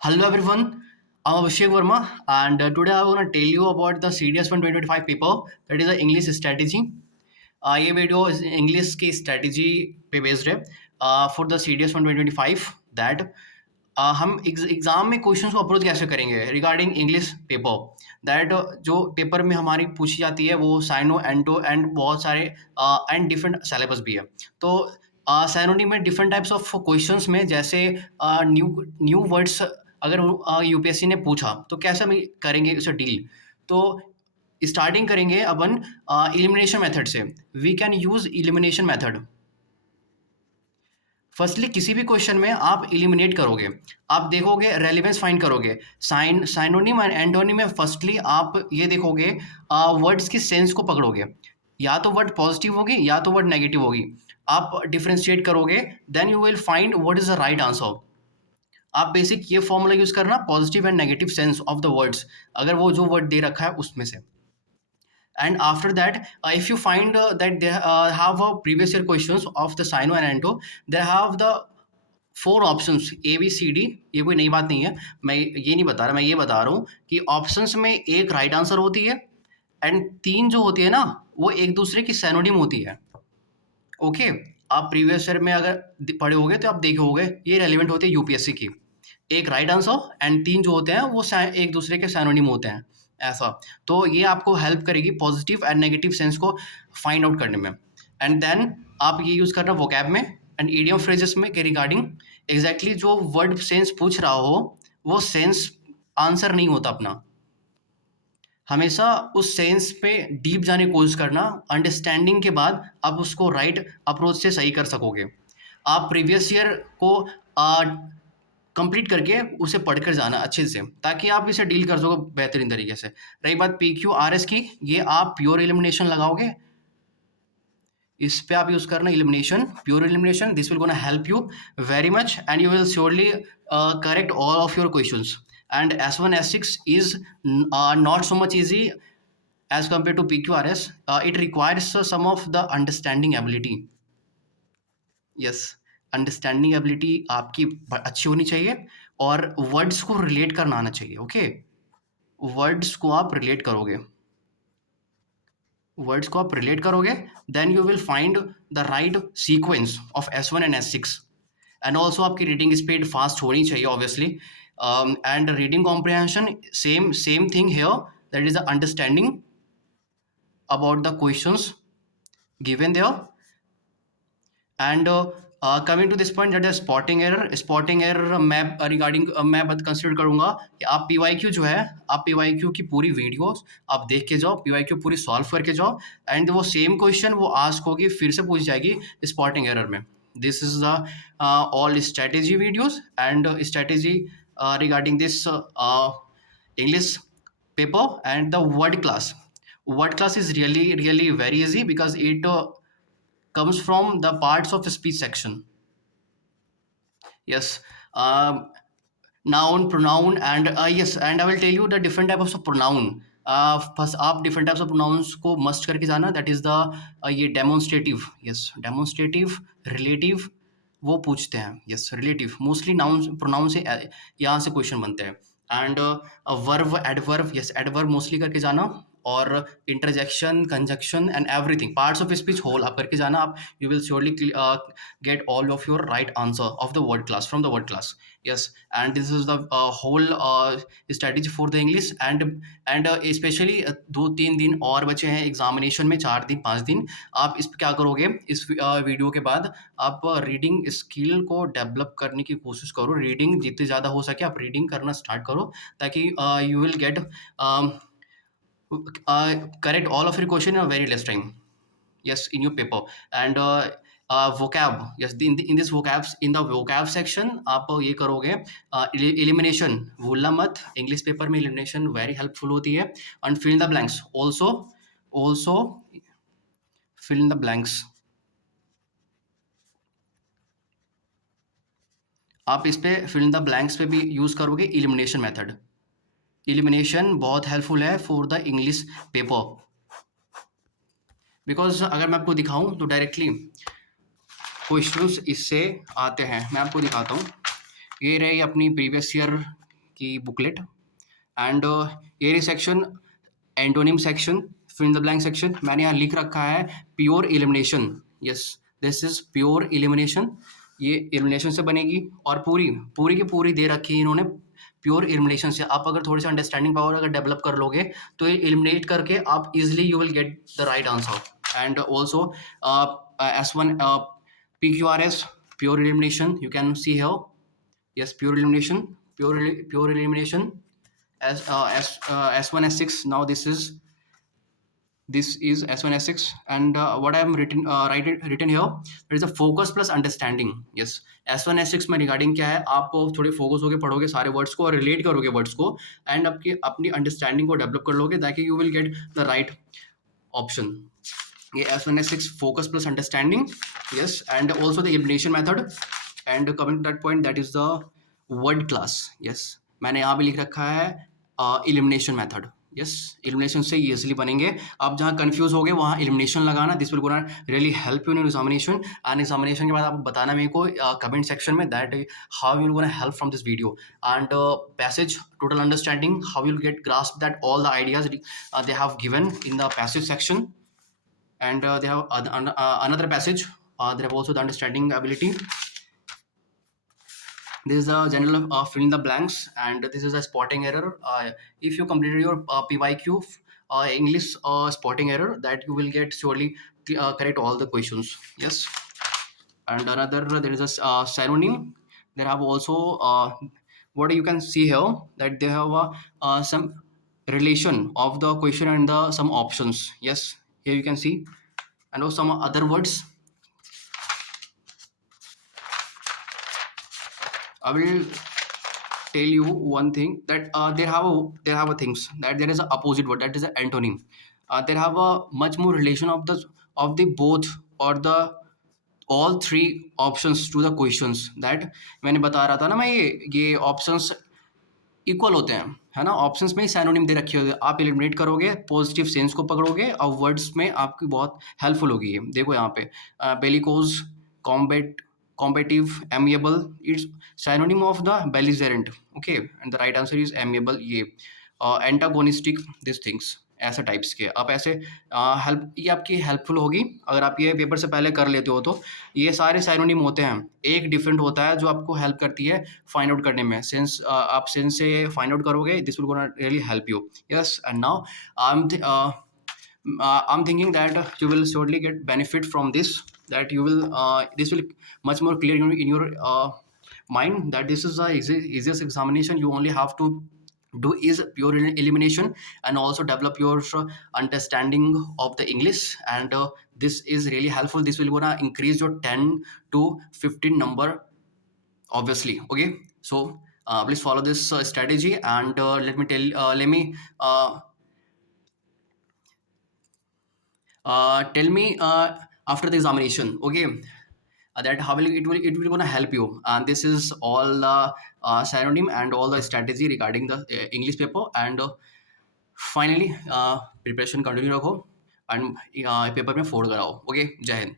Hello everyone, I'm Abhishek Verma and today I'm going to tell you about the CDS1 2025 paper that is the English strategy. ये video English की strategy पे based है for the CDS1 2025 that हम exam में questions को approach कैसे करेंगे regarding English paper that जो पेपर में हमारी पूछी जाती है वो साइनो एंटो एंड बहुत सारे एंड डिफरेंट सिलेबस भी है। तो सैनोनिम में डिफरेंट टाइप्स ऑफ क्वेश्चंस में जैसे न्यू न्यू वर्ड्स अगर यूपीएससी ने पूछा तो कैसे हम करेंगे उसे डील। तो स्टार्टिंग करेंगे अपन इलिमिनेशन मेथड से। We can use elimination method. Firstly किसी भी क्वेश्चन में आप इलिमिनेट करोगे, आप देखोगे रेलिवेंस फाइंड करोगे, साइनोनिम एंड एंटोनिम में फर्स्टली आप ये देखोगे वर्ड्स की सेंस को पकड़ोगे, या तो वर्ड पॉजिटिव होगी या तो वर्ड नेगेटिव होगी, आप डिफ्रेंशिएट करोगे, then you will find what is the right answer. आप बेसिक ये फॉर्मूला यूज करना, positive and negative sense of the words, अगर वो जो वर्ड दे रखा है उसमें से। And after that, if you find that they have previous year questions of the sino and ento, they have the four options A B C D. ये कोई नई बात नहीं है, मैं ये नहीं बता रहा, मैं ये बता रहा हूँ कि ऑप्शंस में एक राइट आंसर होती है एंड तीन जो होती है ना वो एक दूसरे की सैनोनिम होती है। ओके, आप प्रीवियस ईयर में अगर पढ़े होगे तो आप देखे होगे ये रेलिवेंट होती है यूपीएससी की। एक राइट आंसर एंड तीन जो होते हैं वो एक दूसरे के सैनोनिम होते हैं, ऐसा। तो ये आपको हेल्प करेगी पॉजिटिव एंड नेगेटिव सेंस को फाइंड आउट करने में। एंड देन आप ये यूज़ करना वोकैब में एंड इडियम फ्रेजेस में के रिगार्डिंग एग्जैक्टली जो वर्ड सेंस पूछ रहा हो वो सेंस आंसर नहीं होता अपना। हमेशा उस सेंस पे डीप जाने की कोशिश करना, अंडरस्टैंडिंग के बाद आप उसको राइट अप्रोच से सही कर सकोगे। आप प्रीवियस ईयर को कंप्लीट करके उसे पढ़कर जाना अच्छे से, ताकि आप इसे डील कर सको बेहतरीन तरीके से। रही बात पी क्यू आर एस की, ये आप प्योर एलिमिनेशन लगाओगे, इस पे आप यूज करना elimination, pure elimination. This will gonna help you very much and you will surely correct all of your questions. And S1 S6 is not so much easy as compared to PQRS. It requires some of the understanding ability. Yes, understanding ability आपकी अच्छी होनी चाहिए और words को relate करना आना चाहिए। Okay, words को आप रिलेट करोगे, वर्ड्स को आप रिलेट करोगे, then you will find the right sequence of S1 and S6। And also आपकी रीडिंग स्पीड फास्ट होनी चाहिए obviously, and reading comprehension same thing here, that is the understanding about the questions given there। And coming to this point, that is spotting error मैं regarding मैं consider करूंगा कि आप PYQ जो है, आप PYQ की पूरी वीडियोस आप देख के जाओ, PYQ पूरी सॉल्व करके जाओ, एंड वो सेम क्वेश्चन वो आस्क होगी, फिर से पूछ जाएगी स्पॉटिंग एरर में। This is the all strategy videos and strategy regarding this English paper and the word class. Word class is really very easy because it comes from the parts of speech section. Yes, noun, pronoun, and yes, and I will tell you the different types of pronoun. First आप different types of pronouns को must करके जाना, that is the ये demonstrative. Yes, demonstrative, relative वो पूछते हैं। Yes, relative mostly noun pronoun से यहाँ से क्वेश्चन बनते हैं। And verb, adverb, yes adverb mostly करके जाना, और interjection, conjunction and everything, parts of speech whole आप करके जाना। आप you will surely get all of your right answer of the word class from the word class. Yes, and this is the whole strategy for the English. And specially 2-3 दिन और बचे हैं examination में, 4 दिन 5 दिन। आप इस क्या करोगे, इस वीडियो के बाद आप रीडिंग स्किल को डेवलप करने की कोशिश करो। रीडिंग जितनी ज़्यादा हो सके आप रीडिंग करना स्टार्ट करो, ताकि you will get correct all of your question in a very less time. Yes, in your paper. And vocab, yes, in this vocabs, in the vocab section आप ये करोगे elimination, भूलना मत, इंग्लिश पेपर में elimination very helpful होती है। and fill in the blanks, also fill in the blanks। आप इस पे fill in the blanks पे भी यूज करोगे elimination method। एलिमिनेशन बहुत हेल्पफुल है for the English paper, because अगर मैं आपको दिखाऊं तो डायरेक्टली क्वेश्चंस इससे आते हैं। मैं आपको दिखाता हूं, ये रही अपनी प्रीवियस ईयर की बुकलेट एंड ये section antonym section, fill in the blank section. मैंने यहाँ लिख रखा है pure elimination. Yes, this is pure elimination. ये एलिमिनेशन से बनेगी और पूरी पूरी की पूरी दे रखी है इन्होंने प्योर एलिमिनेशन से। आप अगर थोड़ी सी अंडरस्टैंडिंग पावर अगर डेवलप कर लोगे तो ये एलिमिनेट करके आप easily you will get the right answer. And also S1 PQRS pure elimination, you can see here. Yes, pure elimination, pure elimination as S1 S6. Now this is S1 S6, and what I am written here, there is a focus plus understanding. Yes, S1 S6 में regarding क्या है, आप थोड़े focus होकर पढ़ोगे सारे words को और रिलेट करोगे वर्ड्स को एंड आपकी अपनी अंडरस्टैंडिंग को डेवलप कर लोगे ताकि you will get the right option. ये S1 S6 focus plus understanding. Yes, and also the elimination method, and coming to that point, that is the word class. Yes, मैंने यहाँ भी लिख रखा है elimination method. यस, एलिमिनेशन से easily बनेंगे। आप जहाँ कंफ्यूज हो गए वहाँ एलिमिनेशन लगाना। This will gonna really help you in examination. And examination के बाद आप बताना मेरे को कमेंट सेक्शन में that how you gonna help from this video and passage total understanding, how you get grasp that all the ideas they have given in the passage section. And they have another passage, they have also the understanding ability. This is a general fill in the blanks, and this is a spotting error. If you completed your PYQ English spotting error, that you will get surely correct all the questions. Yes, and another, there is a synonym. There have also what you can see here, that they have some relation of the question and the some options. Yes, here you can see, and also some other words. I will tell you one thing, that there have a things that there is an opposite word, that is an antonym. There have a much more relation of the both or the all three options to the questions, that मैंने बता रहा था ना मैं, ये options equal होते हैं, है ना। ऑप्शंस में सैनोनिम दे रखी होगी, आप एलिमिनेट करोगे, पॉजिटिव सेंस को पकड़ोगे और वर्ड्स में आपकी बहुत हेल्पफुल होगी ये। देखो यहाँ पे bellicose, combative, amiable, it's synonym of the belligerent. Okay, and the right answer is amiable. ये एंटागोनिस्टिक, दिस थिंग्स, ऐसे टाइप्स के आप ऐसे हेल्प, ये आपकी हेल्पफुल होगी अगर आप ये पेपर से पहले कर लेते हो। तो ये सारे साइनोनिम होते हैं, एक डिफरेंट होता है जो आपको हेल्प करती है फाइंड आउट करने में। सेंस, आप सेंस से फाइंड आउट करोगे, this will gonna really help you. Yes, and now I'm thinking that you will surely get benefit from this, that you will this will much more clear in your mind, that this is the easiest examination you only have to do is pure elimination, and also develop your understanding of the English, and this is really helpful. This will gonna increase your 10 to 15 number, obviously. Okay, so please follow this strategy, and let me tell me after the examination, okay, that how will it will gonna help you. And this is all the synonym and all the strategy regarding the English paper, and finally preparation continue रखो, and paper में फोड़ कराओ। Okay, जय हिंद।